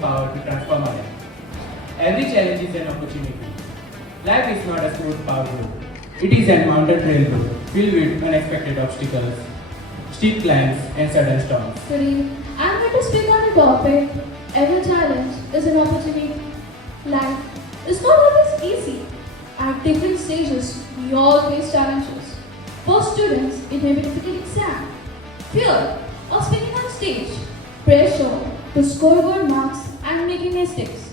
power to transform our life. Every challenge is an opportunity. Life is not a smooth path road. It is a mountain trail road filled with unexpected obstacles, steep climbs, and sudden storms. Today, I'm going to speak on a topic. Every challenge is an opportunity. Life is not always easy. At different stages, we all face challenges. For students, it may be difficult exam, fear of speaking on stage, pressure to score good marks and making mistakes.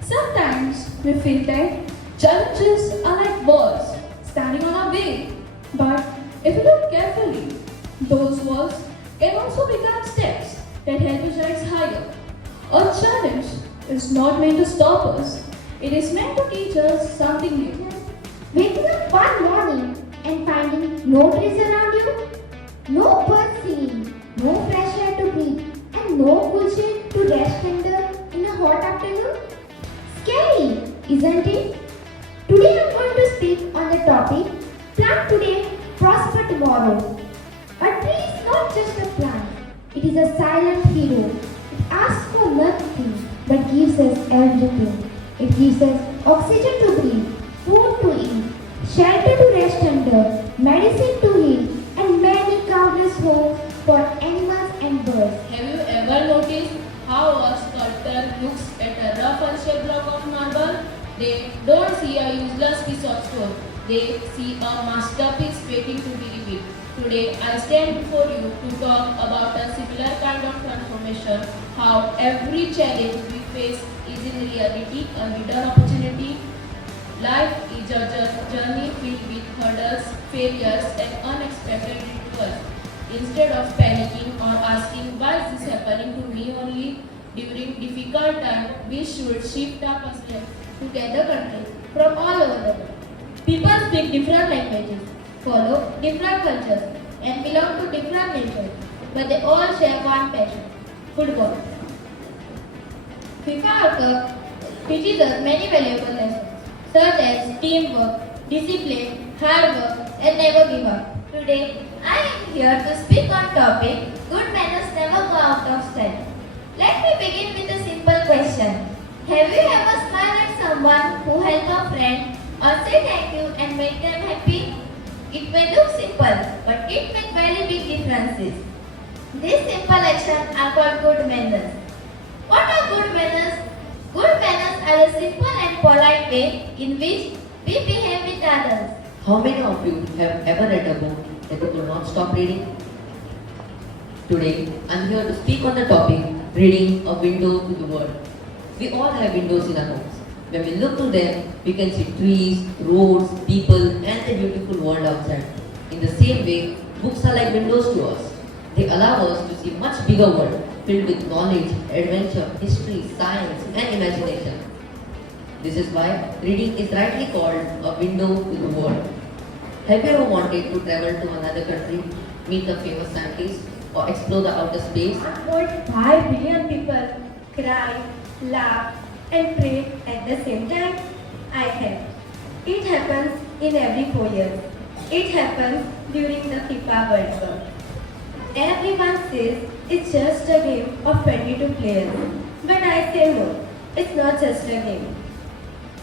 Sometimes we feel that challenges are like walls standing on our way. But if you look carefully, those walls can also become steps that help us rise higher. A challenge is not meant to stop us. It is meant to teach us something new. Waking up one morning and finding no trees around you, no birds singing, no fresh air to breathe, and no cool shade to rest under in a hot afternoon? Scary, isn't it? Today I'm going to speak on the topic Plant Today, Prosper Tomorrow. A tree is not just a plant, it is a silent hero. It asks for nothing but gives us everything. It gives us oxygen to breathe, food to eat, shelter to rest under, medicine to heal, and many countless homes for animals and birds. Have you ever noticed how a sculptor looks at a rough unshaped block of marble? They don't see a useless piece of stone. They see a masterpiece waiting to be revealed. Today, I stand before you to talk about a similar kind of transformation, how every challenge we face is in reality a hidden opportunity. Life is a journey filled with hurdles, failures, and unexpected detours. Instead of panicking or asking why is this happening to me only, during difficult times, we should shift our perspective to gather countries from all over the world. People speak different languages, follow different cultures, and belong to different nations, but they all share one passion: football. FIFA World Cup teaches us many valuable lessons, such as teamwork, discipline, hard work, and never give up. Today, I am here to speak on topic Good manners never go out of style. Let me begin with a simple question. Have you ever smiled at someone who helped a friend or said thank you and made them happy? It may look simple, but it makes very big differences. These simple actions are called good manners. What are good manners? Good manners are a simple and polite way in which we behave with others. How many of you have ever read a book that you could not stop reading? Today, I am here to speak on the topic, reading a window to the world. We all have windows in our homes. When we look through them, we can see trees, roads, people, and the beautiful world outside. In the same way, books are like windows to us. They allow us to see much bigger world filled with knowledge, adventure, history, science, and imagination. This is why reading is rightly called a window to the world. Have you ever wanted to travel to another country, meet a famous scientist, or explore the outer space? About 5 billion people cry, laugh, and pray at the same time? I have. It happens in every 4 years. It happens during the FIFA World Cup. Everyone says it's just a game of 22 players. But I say no, it's not just a game.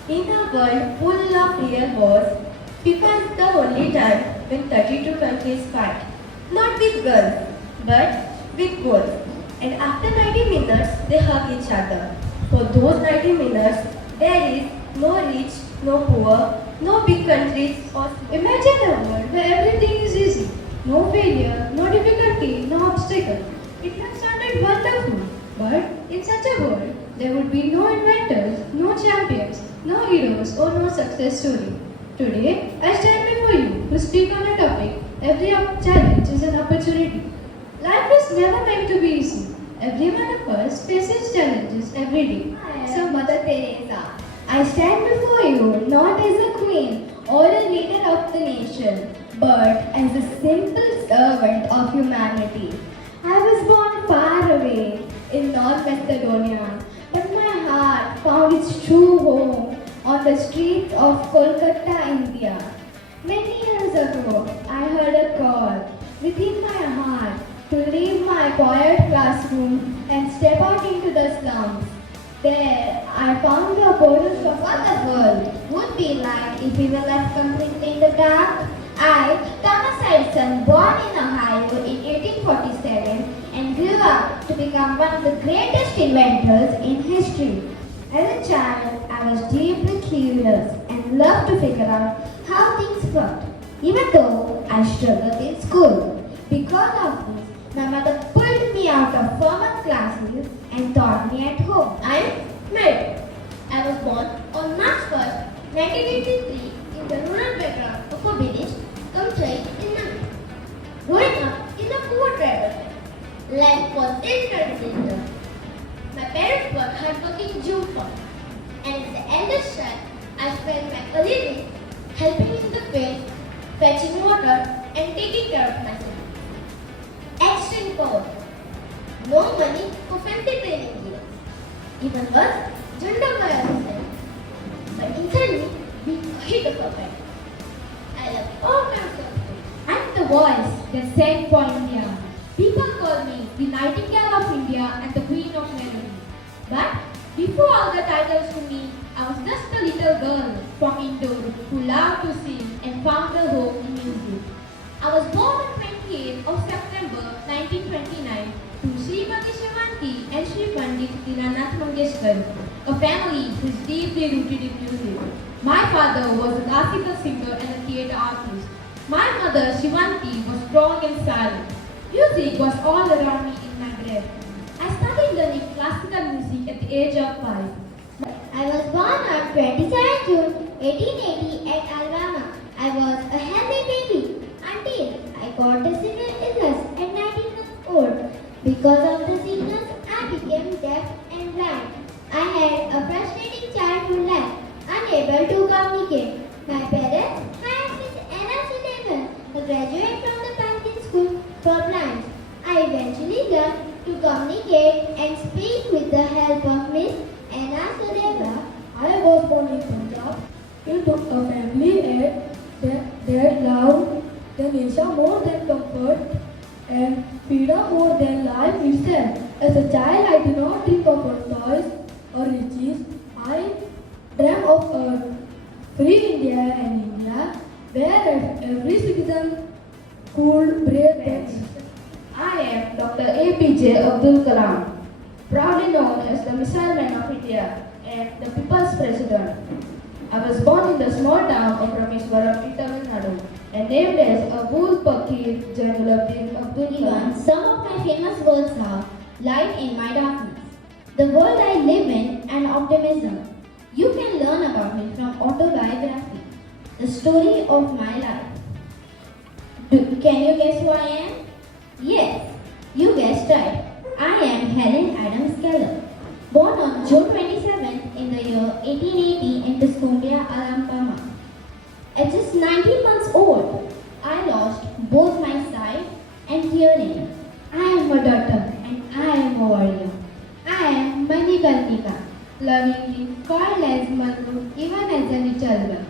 In a world full of real wars, FIFA is the only time when 32 countries fight. Not with guns, but with goals. And after 90 minutes, they hug each other. For those 90 minutes, there is no rich, no poor, no big countries. Or Imagine a world where everything is easy. No failure, no difficulty, no obstacle. It has sounded wonderful. But in such a world, there would be no inventors, no champions, no heroes, or no success story. Today, I stand before you to speak on a topic. Every challenge is an opportunity. Life is never meant to be easy. Every one of us faces challenges every day. So Mother Teresa, I stand before you not as a queen or a leader of the nation, but as a simple servant of humanity. I was born far away in North Macedonia, but my heart found its true home on the streets of Kolkata, India. Many years ago, I heard a call within my heart to leave my quiet classroom and step out into the slums. if we were left completely in the dark? I, Thomas Edison, born in Ohio in 1847 and grew up to become one of the greatest inventors in history. As a child, I was deeply curious and loved to figure out how things worked, even though I struggled in school. Because of this, my mother pulled me out of formal classes and taught me at home. I'm Mary. I was born on March 1st, 1983 in the rural background of a village, Kamchai in Manipur. Growing up in a poor tribal family, life was incredible. My parents were hardworking Jew farmers, and as the eldest child, I spent my early days helping in the field, fetching water, and taking care of myself. Extreme poverty. No money for fancy training gears. Even worse, gender bias. But inside me, being a hit of a pet. I love all kinds of things. I'm the voice that sang for India. People call me the Nightingale of India and the Queen of Melody. But before all the titles to me, I was just a little girl from Indore who loved to sing and found a home in music. I was born on 28th of September 1929 to Srimati Shivanti and Sri Pandit Dinanath Mangeshkar, a family who is deeply rooted in music. My father was a classical singer and a theatre artist. My mother, Shivanti, was strong and silent. Music was all around me in my breath. I started learning classical music at the age of 5. I was born on 27 June 1880 at Alabama. I was a healthy baby until I got a severe illness at 19 months old. Because of the sickness, I became deaf and blind. I had a frustrating childhood life, unable to communicate. My parents hired Miss Anna Sullivan, a graduate from the Pampton School for Blind. I eventually learned to communicate and speak with the help of Miss Anna Sullivan. I was born in Punjab into a family that loved the nation more than comfort and freedom more than life itself. As a child, I did not think of toys or riches. I dreamt of a free India and India where every citizen could breathe their nation. I am Dr. APJ Abdul Kalam, proudly known as the Missile Man of India and the People's President. I was born in the small town of Rameswaram in Tamil Nadu and named as Abul Pakir Jainuddin Abdul Kalam. Even some of my famous words are light in my darkness, the world I live in, and optimism. You can learn about me from autobiography, the story of my life. Can you guess who I am? Yes, you guessed right. I am Helen Adams Keller. Born on June 27th in the year 1880 in Tuscumbia, Alabama. At just 19 months old, I lost both my sight and hearing. I am a daughter and I am a warrior. I am Manikarnika, lovingly called as Manu even as a little girl.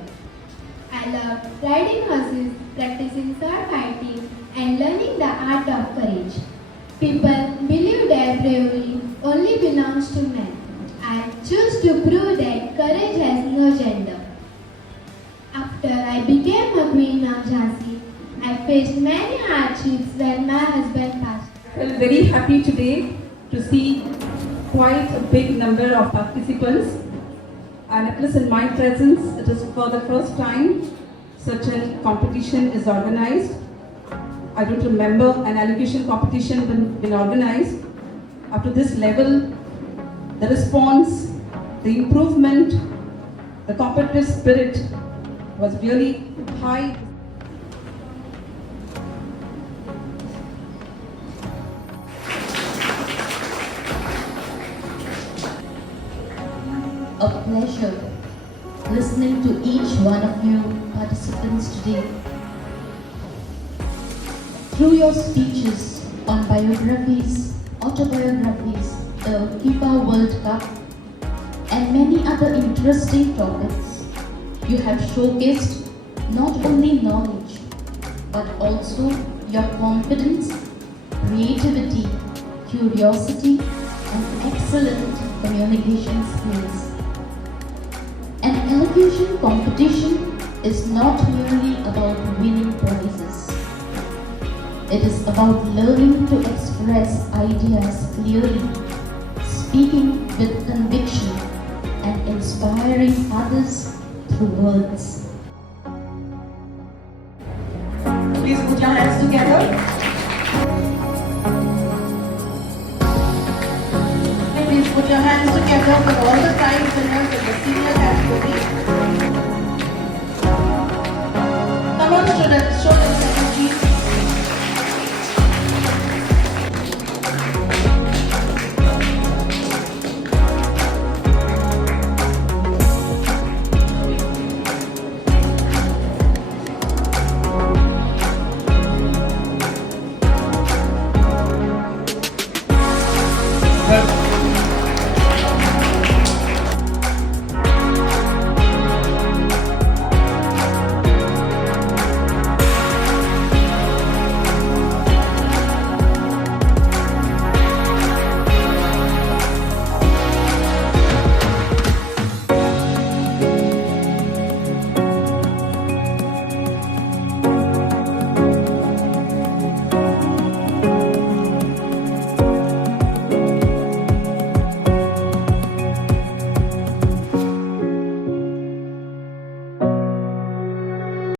I love riding horses, practicing sword fighting, and learning the art of courage. People believe that bravery only belongs to men. I choose to prove that courage has no gender. After I became a queen of Jhansi, I faced many hardships when my husband passed. I felt very happy today to see quite a big number of participants, and at least in my presence, it is for the first time such a competition is organized. I don't remember an elocution competition been organized up to this level. The response, the improvement, the competitive spirit was really high. A pleasure listening to each one of you participants today. Through your speeches on biographies, autobiographies, the FIFA World Cup, and many other interesting topics, you have showcased not only knowledge, but also your confidence, creativity, curiosity, and excellent communication skills. An elocution competition is not merely about winning prizes. It is about learning to express ideas clearly, speaking with conviction, and inspiring others through words. Please put your hands together. Please put your hands together for all the prize winners in the senior category. Come on, students, show them energy. But